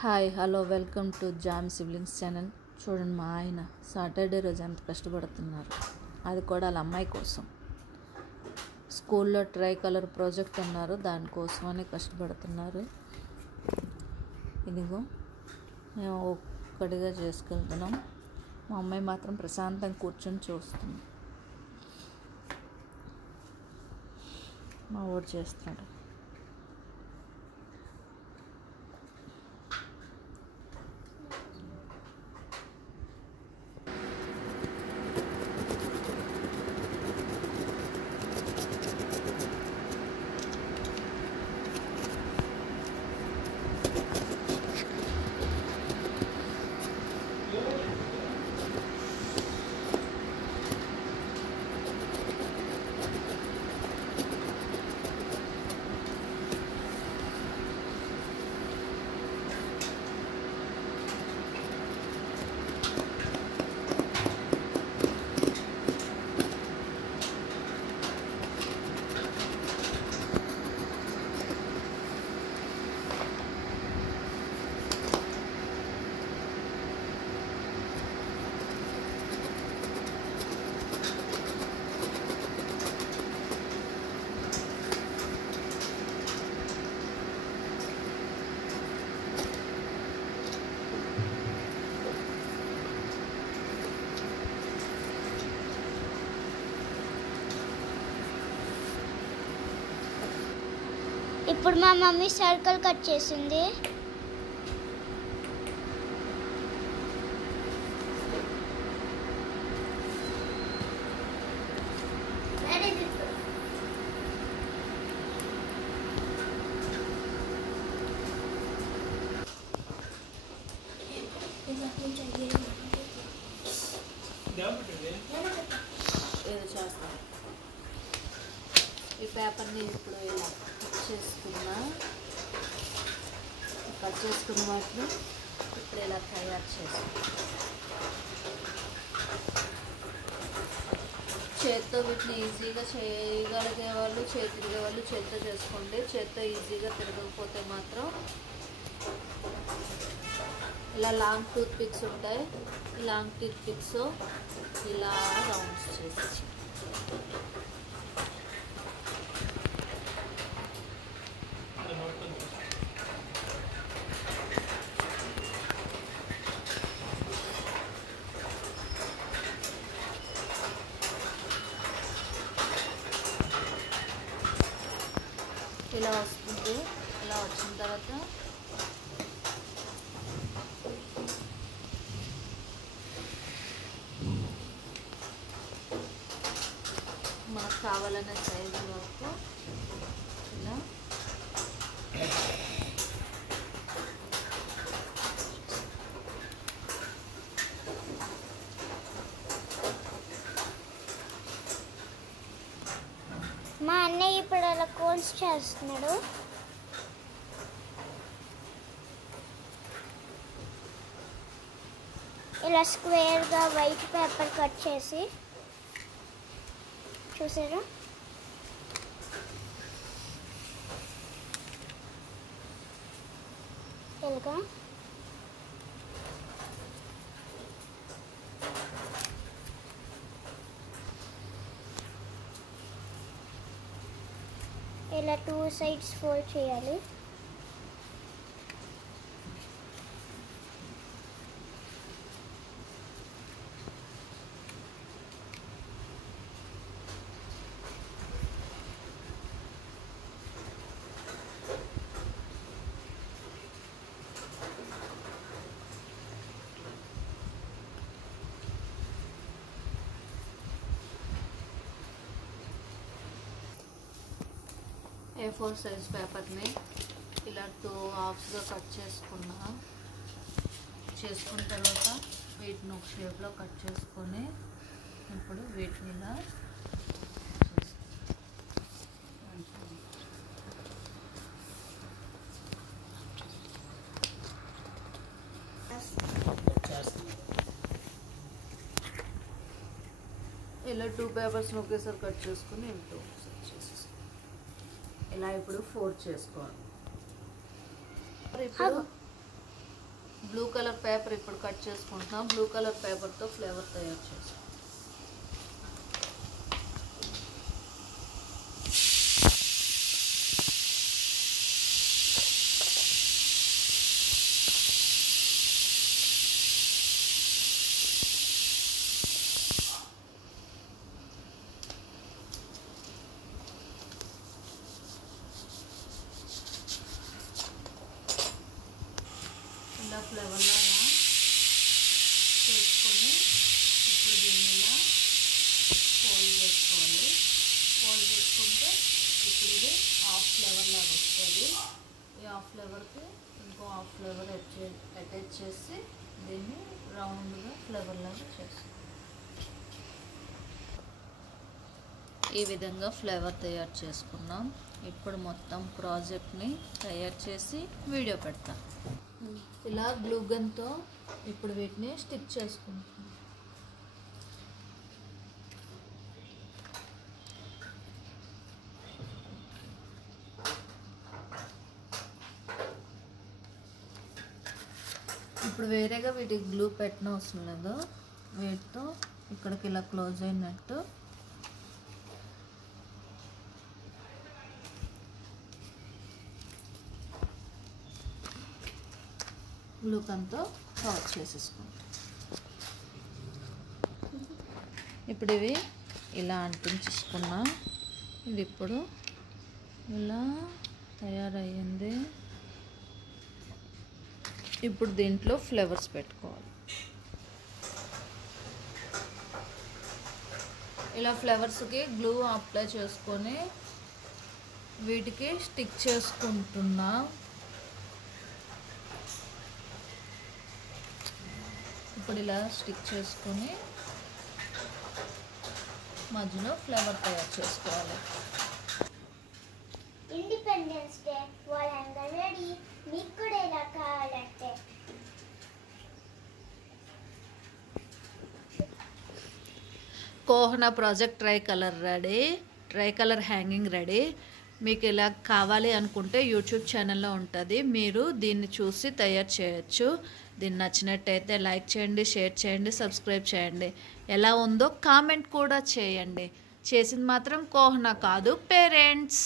Hi hello welcome to jam siblings channel. చూడండి, మా ఆయన సాటర్డే రోజు ఎంత కష్టపడుతున్నారు, అది కూడా వాళ్ళ అమ్మాయి కోసం. స్కూల్లో ట్రై కలర్ ప్రాజెక్ట్ అన్నారు, దానికోసమని కష్టపడుతున్నారు. ఇదిగో మేము ఒక్కడిగా చేసుకెళ్తున్నాం. మా అమ్మాయి మాత్రం ప్రశాంతంగా కూర్చొని చూస్తుంది. మా ఊరు చేస్తున్నాడు. ఇప్పుడు మా మమ్మీ సర్కిల్ కట్ చేసింది. ఏదో చేస్తాం. ఈ పేపర్ని ఇప్పుడు ఇలా కట్ చేసుకున్న వాటిని ఇప్పుడు ఇలా తయారు చేస్తాం. చేత్తో వీటిని ఈజీగా చేయగలిగే వాళ్ళు, తిరిగే వాళ్ళు చేత్తో చేసుకోండి. చేత్తో ఈజీగా తిరగకపోతే మాత్రం ఇలా లాంగ్ టూత్ పిక్స్ ఉంటాయి. ఈ లాంగ్ టూత్ పిక్స్ ఇలా రౌండ్స్ చేసి ఇలా వస్తుంది. ఇలా వచ్చిన తర్వాత మనకు కావాలనే సైజు వరకు ఇలా మా అన్నయ్య ఇప్పుడు అలా కోన్స్ చేస్తున్నాడు. ఇలా స్క్వేర్గా వైట్ పేపర్ కట్ చేసి చూసారా, ఇలాగా ఇలా 2 sides ఫోల్డ్ చేయాలి. A4 సైజ్ పేపర్ని ఇలా 2 హాఫ్స్గా కట్ చేసుకున్న తర్వాత వీటిని ఒక షేప్లో కట్ చేసుకొని ఇప్పుడు వీటిని ఇలా ఇలా 2 పేపర్స్ని ఒకేసారి కట్ చేసుకుని ఇలా ఒకసారి చేసేసి ఇలా ఇప్పుడు 4 చేసుకోవాలి. ఇప్పుడు బ్లూ కలర్ పేపర్ ఇప్పుడు కట్ చేసుకుంటున్నాం. బ్లూ కలర్ పేపర్తో ఫ్లేవర్ తయారు చేస్తాం. ఇలా ఫ్లేవర్ లాగా చేసుకొని ఇప్పుడు దీన్ని ఇలా ఫోల్డ్ చేసుకోవాలి. ఫోల్డ్ చేసుకుంటే ఇప్పుడు ఇది హాఫ్ ఫ్లేవర్ లాగా వస్తుంది. ఈ హాఫ్ ఫ్లేవర్కి ఇంకో హాఫ్ ఫ్లేవర్ అటాచ్ చేసి దీన్ని రౌండ్గా ఫ్లేవర్ లాగా చేస్తాం. ఈ విధంగా ఫ్లేవర్ తయారు చేసుకున్నాం. ఇప్పుడు మొత్తం ప్రాజెక్ట్ని తయారు చేసి వీడియో పెడతాం. ఇలా గ్లూ గన్తో ఇప్పుడు వీటిని స్టిక్ చేసుకుంటాం. ఇప్పుడు వేరేగా వీటికి గ్లూ పెట్టిన అవసరం లేదు. వీటితో ఇక్కడికి ఇలా క్లోజ్ అయినట్టు గ్లూ గన్తో కవర్ చేసేసుకుంటాం. ఇప్పుడు ఇవి ఇలా అంటించేసుకున్నా. ఇది ఇప్పుడు ఇలా తయారయ్యింది. ఇప్పుడు దీంట్లో ఫ్లేవర్స్ పెట్టుకోవాలి. ఇలా ఫ్లేవర్స్కి గ్లూ అప్లై చేసుకొని వీటికి స్టిక్ చేసుకుంటున్నా. ఇప్పుడు ఇలా స్టిక్ చేసుకొని మధ్యలో ఫ్లేవర్ తయారు చేసుకోవాలి. ఇండిపెండెన్స్ డే వాళ్ళందరూ రెడీ. మీకు కూడా ఇలా కావాలంటే కోహనా project tricolour ready. Tricolour hanging ready. మీకు ఇలా కావాలి అనుకుంటే యూట్యూబ్ ఛానల్లో ఉంటుంది. మీరు దీన్ని చూసి తయారు చేయొచ్చు. దీన్ని నచ్చినట్టయితే లైక్ చేయండి, షేర్ చేయండి, సబ్స్క్రైబ్ చేయండి. ఎలా ఉందో కామెంట్ కూడా చేయండి. చేసింది మాత్రం కోహనా కాదు, పేరెంట్స్.